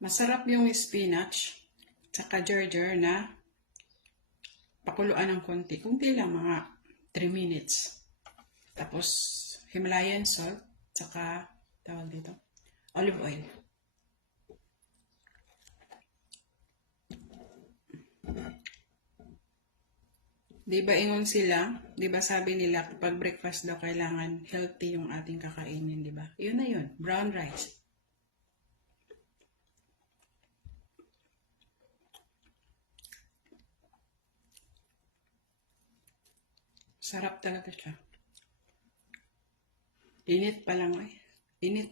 Masarap yung spinach tsaka gerger na pakuluan ng konti. Kunti lang, mga 3 minutes. Tapos, Himalayan salt tsaka, tawag dito, olive oil. Diba ingon sila? Diba sabi nila kapag breakfast daw kailangan healthy yung ating kakainin, diba? Yun na yun, brown rice. Sarap talaga siya. Init pa lang ay. Init.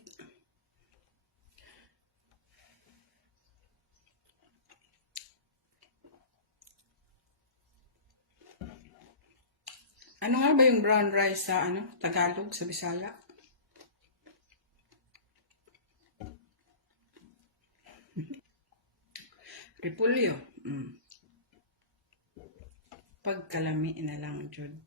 Ano nga ba yung brown rice sa Tagalog, sa Bisaya? Repolyo. Pagkalami na lang, Jud.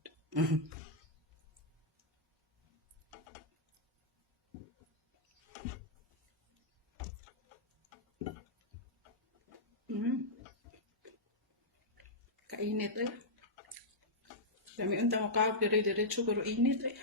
Kainit eh. Dami untang ka, dire-diretso, pero init eh.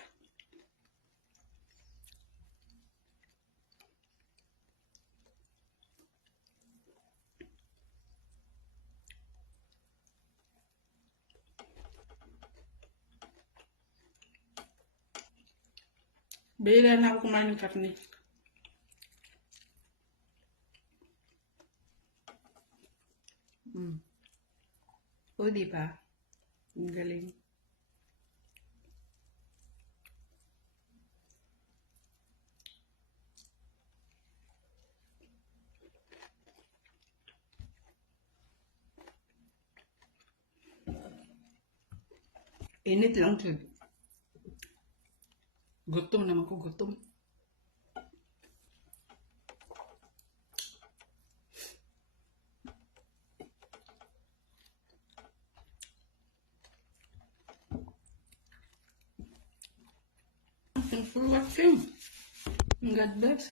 Bihira na ako kumain ng karne. O, diba? Ang galing. Init lang siya. Gutom naman ko, gutom. Thanks for watching. God bless.